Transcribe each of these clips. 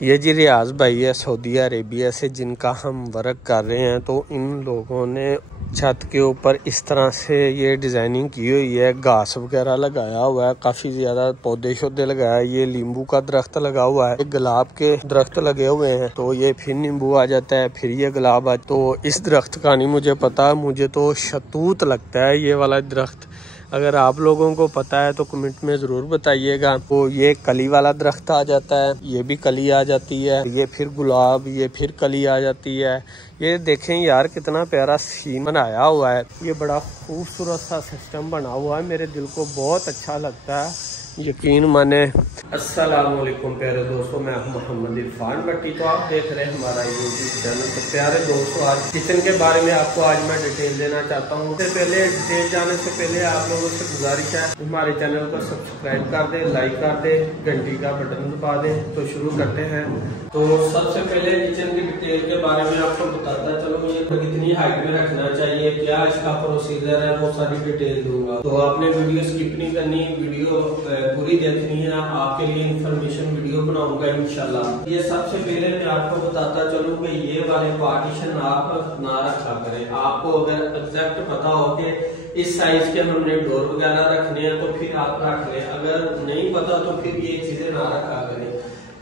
ये जी रियाज भाई है सऊदी अरेबिया से, जिनका हम वर्क कर रहे हैं। तो इन लोगों ने छत के ऊपर इस तरह से ये डिज़ाइनिंग की हुई है, घास वगैरह लगाया हुआ है, काफ़ी ज़्यादा पौधे शौधे लगाया है। ये नींबू का दरख्त लगा हुआ है, गुलाब के दरख्त लगे हुए हैं। तो ये फिर नींबू आ जाता है, फिर ये गुलाब आ। तो इस दरख्त का नहीं मुझे पता, मुझे तो शतूत लगता है ये वाला दरख्त। अगर आप लोगों को पता है तो कमेंट में ज़रूर बताइएगा। तो ये कली वाला दरख्त आ जाता है, ये भी कली आ जाती है, ये फिर गुलाब, ये फिर कली आ जाती है। ये देखें यार कितना प्यारा सीन बनाया हुआ है। ये बड़ा खूबसूरत सा सिस्टम बना हुआ है, मेरे दिल को बहुत अच्छा लगता है, यकीन माने। अस्सलाम वालेकुम प्यारे दोस्तों, मैं मोहम्मद इरफान भट्टी। तो आप देख रहे हैं हमारा यूट्यूब चैनल। तो प्यारे दोस्तों, आज किचन के बारे में आपको आज मैं डिटेल देना चाहता हूँ। उससे पहले डिटेल जाने से पहले आप लोगों से गुजारिश है हमारे चैनल को सब्सक्राइब कर दे, लाइक कर दे, घंटी का बटन दबा दे। तो शुरू करते हैं। तो सबसे पहले किचन की डिटेल के बारे में आपको बताता चलो, ये कितनी हाइट में रखना चाहिए, क्या इसका प्रोसीजर है, वो सारी डिटेल दूंगा। तो आपने वीडियो स्किप नहीं करनी, वीडियो पूरी देखनी है। आपके लिए इंफॉर्मेशन वीडियो बनाऊंगा इंशाल्लाह। ये सबसे पहले मैं आपको बताता चलूं कि ये वाले पार्टीशन आप ना रखा करें। आपको अगर एग्जैक्ट पता हो कि इस साइज के हमने डोर वगैरह रखने हैं तो फिर आप रख लें, अगर नहीं पता तो फिर ये चीजें ना रखा करें।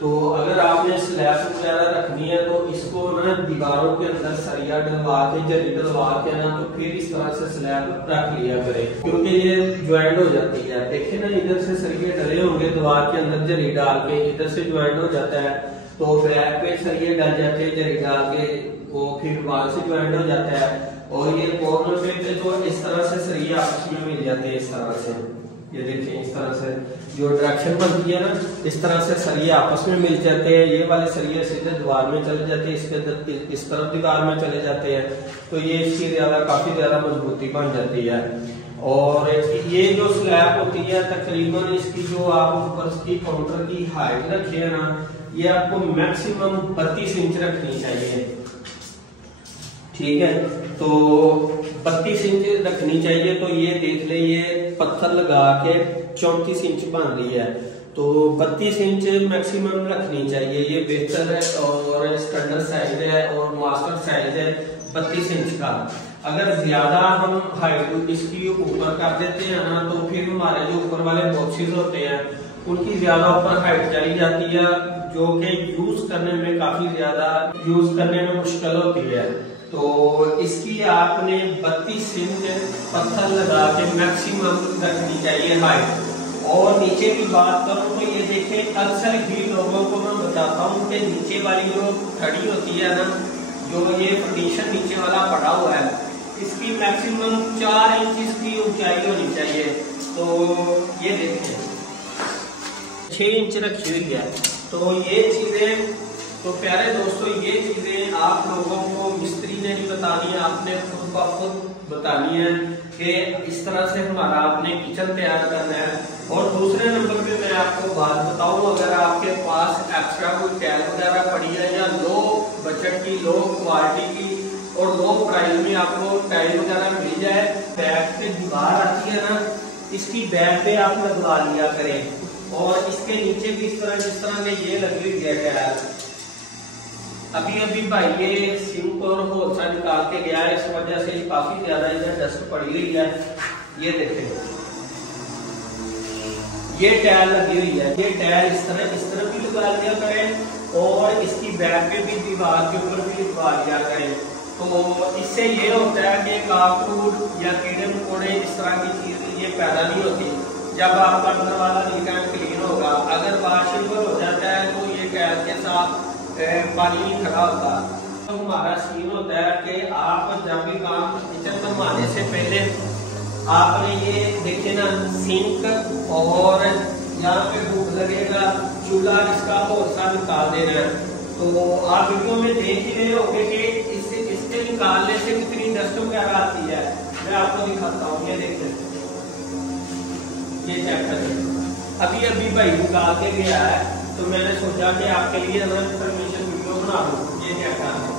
तो अगर आपने स्लैब वगैरह रखनी है तो इसको ना दीवारों के अंदर सरिया डलवा के, जरी डलवा के ना, तो फिर इस तरह से स्लैब रख लिया करें, क्योंकि ये ज्वाइंट हो जाती है। देखिए ना, इधर से सरिये डले होंगे दीवार के अंदर, जरी डाल के इधर से ज्वाइंट हो जाता है। तो फ्लैग पे सरिये डल जाते हैं जरी डाल के, वो फिर वहां से ज्वाइंट हो जाता है। और ये कॉर्नर पे तो इस तरह से सरिये आपस में मिल जाते हैं, इस तरह से। ये देखिए इस तरह से जो डायरेक्शन बनती है ना, इस तरह से सरिये आपस में मिल जाते हैं। ये वाले सरिये सीधे दीवार में चले जाते हैं, इसके इस तरफ दीवार में चले जाते हैं। तो ये इसकी काफी ज्यादा मजबूती बन जाती है। और ये जो स्लैब होती है तकरीबन इसकी जो आप ऊपर की काउंटर की हाइट रखी है ना, ये आपको मैक्सिमम 32 इंच रखनी चाहिए। ठीक है, तो 32 इंच रखनी चाहिए। तो ये देख ले, ये पत्थर लगा के 34 इंच बन रही है। तो 32 इंच मैक्सिमम रखनी चाहिए, ये बेहतर है। और स्टैंडर्ड साइज है और मास्टर साइज है 32 इंच का। अगर ज्यादा हम हाइट इसकी ऊपर कर देते हैं ना, तो फिर हमारे जो ऊपर वाले बॉक्सेस होते हैं उनकी ज्यादा ऊपर हाइट चली जाती है, जो कि यूज करने में काफी ज्यादा में मुश्किल होती है। तो इसकी आपने 32 इंच पत्थर लगा के मैक्सिमम रखनी चाहिए हाइट। और नीचे की बात करूं तो ये देखें, अक्सर ही लोगों को मैं बताता हूं कि नीचे वाली जो खड़ी होती है ना, जो ये पार्टीशन नीचे वाला पड़ा हुआ है, इसकी मैक्सिमम 4 इंच इसकी ऊंचाई होनी चाहिए। तो ये देखें 6 इंच रखी हुई है। तो ये चीजें, तो प्यारे दोस्तों, ये चीजें आप लोगों को मिस्त्री ने नहीं बतानी है, आपने खुद ब खुद बतानी है कि इस तरह से हमारा आपने किचन तैयार करना है। और दूसरे नंबर पे मैं आपको बात बताऊं, अगर आपके पास एक्स्ट्रा कोई टाइल वगैरह पड़ी है या लो बजट की, लो क्वालिटी की और लो प्राइस में आपको टाइल वगैरह मिल जाए, बैक पे दीवार आती है ना, इसकी बैक पे आप लगवा लिया करें। और इसके नीचे भी इस तरह, जिस तरह के ये लगी हुई है टाइल, अभी भाई ये सिंक और होल सा निकाल के गया है, इस वजह से काफी ज्यादा इधर डस्ट पड़ी हुई है। ये देखें, ये टाइल लगी हुई है, ये टाइल इस तरह भी लगा लिया करें और इसकी बैक पे भी दीवार के ऊपर भी लगवा लिया करें। तो इससे ये होता है कि काकूड या कीड़े मकोड़े इस तरह की चीज ये पैदा नहीं होती जब आपका अंदर वाला नीट एंड क्लीन होगा। अगर वॉशेबल हो जाता है तो ये टाइल के साथ पानी नहीं खड़ा होता। तो हमारा सीन होता है कि आप जब भी काम किचन बनवाने से पहले आपने ये देखे ना, सिंक और यहाँ पे भूख लगेगा, चूल्हा इसका होसा निकाल देना है। तो आप वीडियो में देख ही रहे होंगे कि इससे निकालने से कितनी डस्ट वगैरह आती है। मैं आपको दिखाता हूँ, ये देखते, ये चेक करें। अभी भाई निकाल के गया है, तो मैंने सोचा कि आपके लिए इंफॉर्मेशन वीडियो बना लूं। ये क्या काम है,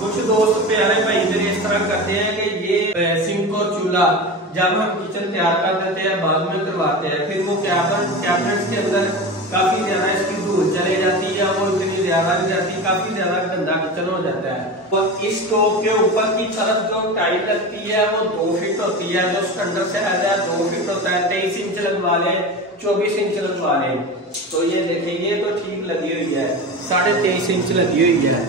कुछ दोस्त प्यारे भाई मेरे इस तरह करते हैं कि ये सिंक और चूल्हा जब हम किचन तैयार कर देते हैं बाद में करवाते हैं, फिर वो कैबिनेट के अंदर काफी ज्यादा इसकी धूल चले जाती है, वो ज्यादा नहीं जाती, काफी ज्यादा गंदा किचन हो जाता है। तो इस स्टोव के ऊपर की तरफ जो टाइल लगती है वो 2 फीट होती है, जो स्टैंडर्ड साइज है 2 फीट होता है। 23 इंच लगवा ले, 24 इंच लगवा ले, तो ये देखिए ये तो ठीक लगी हुई है, 23.5 इंच लगी हुई है,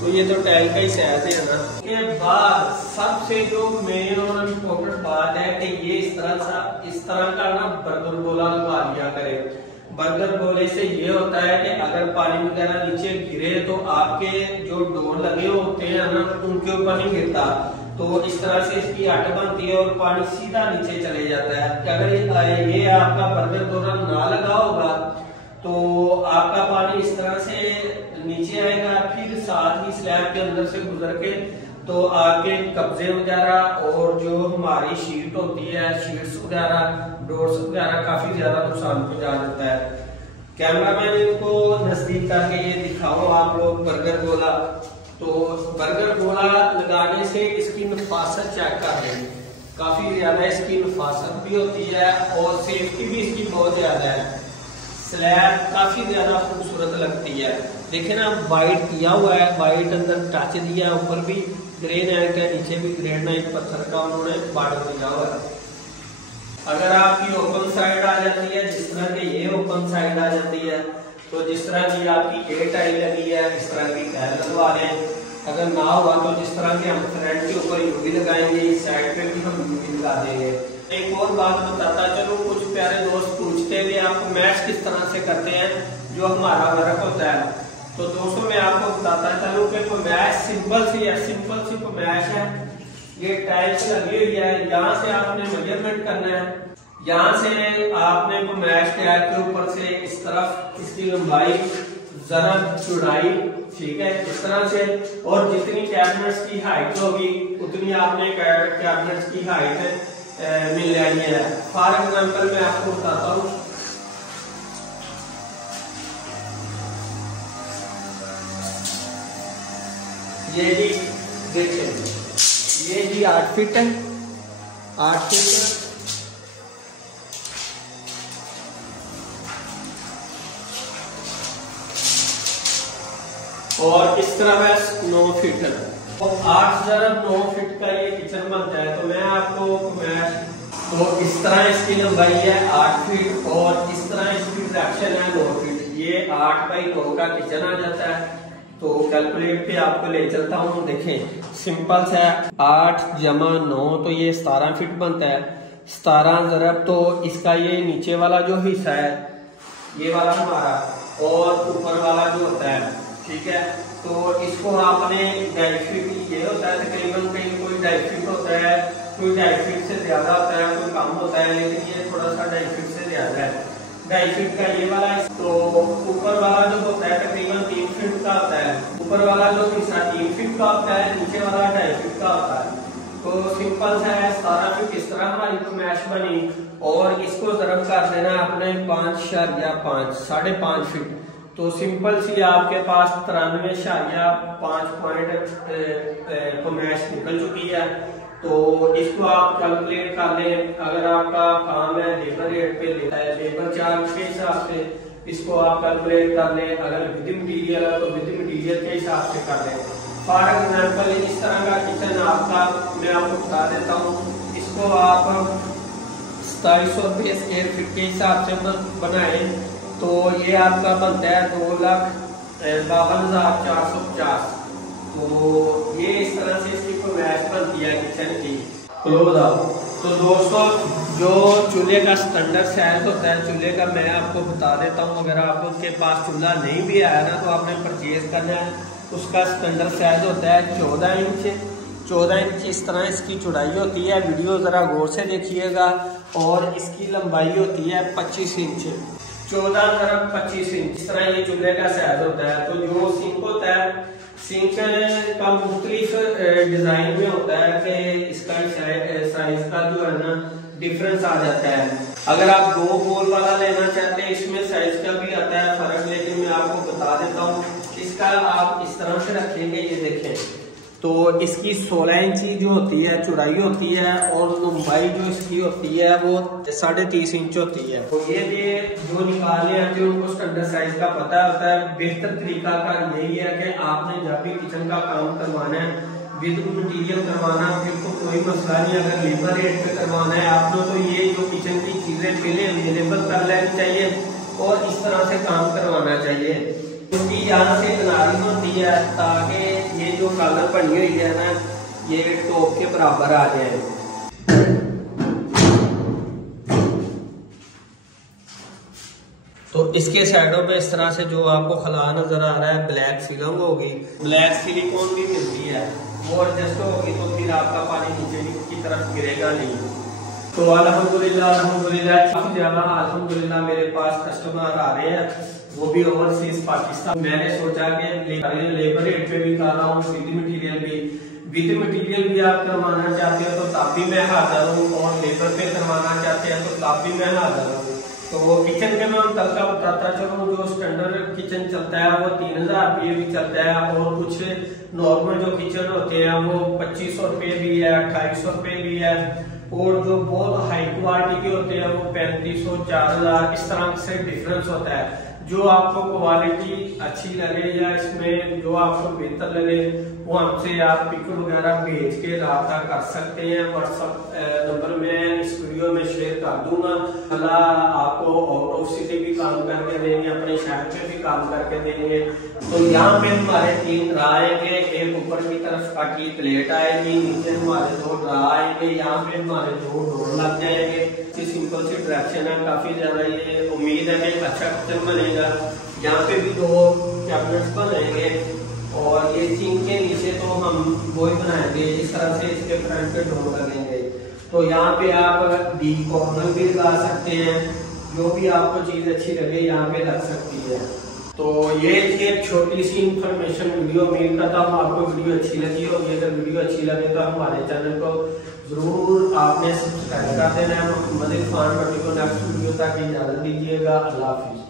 तो ये तो टाइल का ही साइज है ना। के बाद सबसे जो मेन और इम्पोर्टेंट बात है कि ये इस तरह का ना बर्गर गोला लगवा लिया करे। बर्गर गोले से ये होता है कि अगर पानी वगैरह नीचे गिरे तो आपके जो डोर लगे होते हैं ना उनके ऊपर नहीं गिरता, तो इस तरह से इसकी अट बनती है और पानी सीधा नीचे चले जाता है। अगर ये आपका बर्गर गोला ना लगा होगा तो आपका पानी इस तरह से नीचे आएगा, फिर साथ ही स्लैब के अंदर से गुजर के तो आपके कब्जे वगैरह और जो हमारी शीट होती है, शीट्स वगैरह, डोर्स वगैरह काफी ज्यादा नुकसान पहुंचा देता है। कैमरामैन इनको नजदीक करके ये दिखाओ आप लोग बर्गर गोला। तो बर्गर गोला लगाने से इसकी नफासत चेक कर रहे हैं, काफी ज्यादा इसकी नफासत भी होती है और सेफ्टी भी इसकी बहुत ज्यादा है। स्लैब काफी ज्यादा खूबसूरत लगती है, देखिए ना वाइट किया हुआ है, वाइट अंदर टच दिया है, ऊपर भी ग्रेनाइट है, नीचे भी ग्रेनाइट पत्थर का उन्होंने बॉर्डर दिया हुआ है। अगर आपकी ओपन साइड आ जाती है, जिस तरह की ये ओपन साइड आ जाती है, तो जिस तरह की आपकी ए टाइल लगी है इस तरह की टाइल लगवा लें। अगर ना हुआ तो जिस तरह के हम फ्रंट के ऊपर यूवी लगाएंगे, इस साइड पे भी हम यूवी लगा देंगे। एक और बात बताता चलो, कुछ प्यारे दोस्त पूछते हैं कि आप मैश किस तरह से करते हैं जो हमारा वर्क होता है। तो दोस्तों मैं आपको बताता चलूं कि मैश सिंपल सी मैश है। ये टाइल्स लगी हुई है, यहाँ से आपने मेजरमेंट करना है, यहाँ से आपने मैश टैग के ऊपर से इस तरफ इसकी लंबाई जरा चौड़ाई, ठीक है, इस तरह से, और जितनी कैबिनेट्स की हाइट होगी उतनी आपने कैबिनेट्स की हाइट मिल जानी है। फॉर एग्जाम्पल मैं आपको बताता हूँ, ये जी देखिए, ये जी 8 फीट है, 8 फीट और इस तरह है 9 फीट है, तो 8 फीट का ये किचन बनता है। तो मैं आपको तो इस तरह इसकी लंबाई है 8 फीट और इस तरह इसकी डायरेक्शन है 9 फीट। ये 8 बाई 9 का किचन आ जाता है। तो कैलकुलेट पे आपको ले चलता हूँ, देखें सिंपल सा 8 जमा 9 तो ये 17 फीट बनता है। 17 ज़रब तो इसका ये नीचे वाला जो हिस्सा है ये वाला हमारा और ऊपर वाला जो होता है, ठीक है, तो इसको आपने 2.5 फीट, ये होता है तकरीबन, कहीं कोई 2.5 फीट होता है, कोई 2.5 फीट से ज्यादा होता है, कोई कम होता है, लेकिन ये थोड़ा सा 2.5 फीट से ज्यादा है। 2.5 फीट का ये वाला, तो ऊपर वाला जो होता है तकरीबन 3 फीट का होता है। ऊपर वाला जो हिस्सा 3 फीट का होता है, नीचे वाला 2.5 फीट का होता है। तो सिंपल सा है, 17 फीट इस तरह हमारी तो मैश बनी और इसको जरब कर देना आपने 5.5 5.5 फीट। तो सिंपल सी आपके पास 93.5 पॉइंट मैश निकल चुकी है। तो इसको आप कैलकुलेट कर लें। अगर आपका काम है लेबर रेट पे लेता है, लेबर चार्ज के हिसाब से इसको आप कैलकुलेट कर लें। अगर विद मटीरियल है तो विद मटीरियल के हिसाब से कर लें। फॉर एग्जाम्पल इस तरह का किचन आपका मैं आपको बता देता हूँ, इसको आप 2700 रुपये स्क्वायर फीट के हिसाब से बनाए तो ये आपका बनता है 2,52,450। तो ये इस तरह से इसकी मैश बनती है किचन की। Close out. तो दोस्तों जो चूल्हे का स्टैंडर्ड साइज होता है चूल्हे का, मैं आपको बता देता हूँ। अगर आपके पास चूल्हा नहीं भी आया ना तो आपने परचेज करना है। उसका स्टैंडर्ड साइज होता है 14 इंच। 14 इंच इस तरह इसकी चौड़ाई होती है। वीडियो जरा गौर से देखिएगा। और इसकी लंबाई होती है 25 इंच। 14 इंच इस तरह ये चूल्हे का साइज होता है। तो जो सिंक होता है, सिंक का मुख्तलिफ डिजाइन में होता है कि इसका साइज का जो है ना डिफरेंस आ जाता है। अगर आप 2 गोल वाला लेना चाहते हैं इसमें साइज का भी आता है फर्क, लेकिन मैं आपको बता देता हूँ। इसका आप इस तरह से रखेंगे, ये देखें, तो इसकी 16 इंची जो होती है चौड़ाई होती है और लंबाई जो इसकी होती है वो 3.5 इंच होती है। तो ये जो निकालने आते हैं उनको स्टैंडर्ड साइज का पता होता है। बेहतर तरीका का यही है कि आपने जब भी किचन का काम करवाना है विद मटीरियल करवाना फिर तो कोई मसला नहीं। अगर लेबर रेट पे करवाना है आपने तो ये जो किचन की चीजें पहले अवेलेबल कर लेनी चाहिए और इस तरह से काम करवाना चाहिए। क्योंकि यहाँ से किनारी होती है ताकि ये जो कॉलर बनी हुई है ना ये टॉप के बराबर आ जाए। तो इसके साइडों पे इस तरह से जो आपको खला नजर आ रहा है ब्लैक सीलिंग होगी, ब्लैक सिलिकॉन भी मिलती है वो एडजस्ट होगी तो फिर आपका पानी नीचे की तरफ गिरेगा नहीं। तो अल्हम्दुलिल्लाह काफी ज्यादा अल्हम्दुलिल्लाह मेरे पास कस्टमर आ रहे हैं वो भी ओवरसीज पाकिस्तान। मैंने सोचा कि लेबर रेट पे भी कर रहा हूँ विद मटीरियल भी आप करवाना चाहते हो तो तब भी मैं हाजिर हूँ और लेबर पे करवाना चाहते हैं तो तब भी मैं हाजिर हूँ। तो किचन के मैं तरीका बताता चलूँ। जो स्टैंडर्ड किचन चलता है वो 3000 रुपये भी चलता है और कुछ नॉर्मल जो किचन होते हैं वो 2500 रुपये भी है, 2800 रुपये भी है और जो बहुत हाई क्वालिटी के होते हैं वो 3500, 4000 इस तरह से डिफरेंस होता है। जो आपको क्वालिटी अच्छी लगे या इसमें जो आपको बेहतर लगे वो हमसे आप पिक वगैरह भेज के रब्ता कर सकते हैं। व्हाट्सएप नंबर में इस वीडियो में शेयर कर दूंगा। अल्लाह आपको आउट ऑफ सिटी भी काम करके देंगे, अपने शहर में भी काम करके देंगे। तो यहाँ पे हमारे 3 ड्रा आएंगे, एक ऊपर की तरफ की प्लेट आएगी, नीचे हमारे 2 ड्रा आएंगे, यहाँ पे हमारे 2 डोर लग जाएंगे। सिंपल सी डायरेक्शन है, काफी ज्यादा ये उम्मीद है कि अच्छा किचन बनेगा। यहाँ पे भी 2 कैबिनेट्स बनेंगे और ये सिंक के नीचे तो हम वो ही बनाएंगे इस तरह से इसके फ्रंट पे डोर लगेंगे। तो यहाँ पे आप डीप कॉर्नर भी लगा सकते हैं, जो भी आपको चीज अच्छी लगे यहाँ पे लग सकती है। तो ये थी एक छोटी सी इंफॉर्मेशन वीडियो। उम्मीद करता हूँ आपको वीडियो अच्छी लगी होगी। अगर वीडियो अच्छी लगे तो हमारे चैनल को जरूर आपने सब्सक्राइब कर देना है। मजीद खान भट्टी को नेक्स्ट वीडियो तक इजाजत दीजिएगा। अल्लाह हाफिज।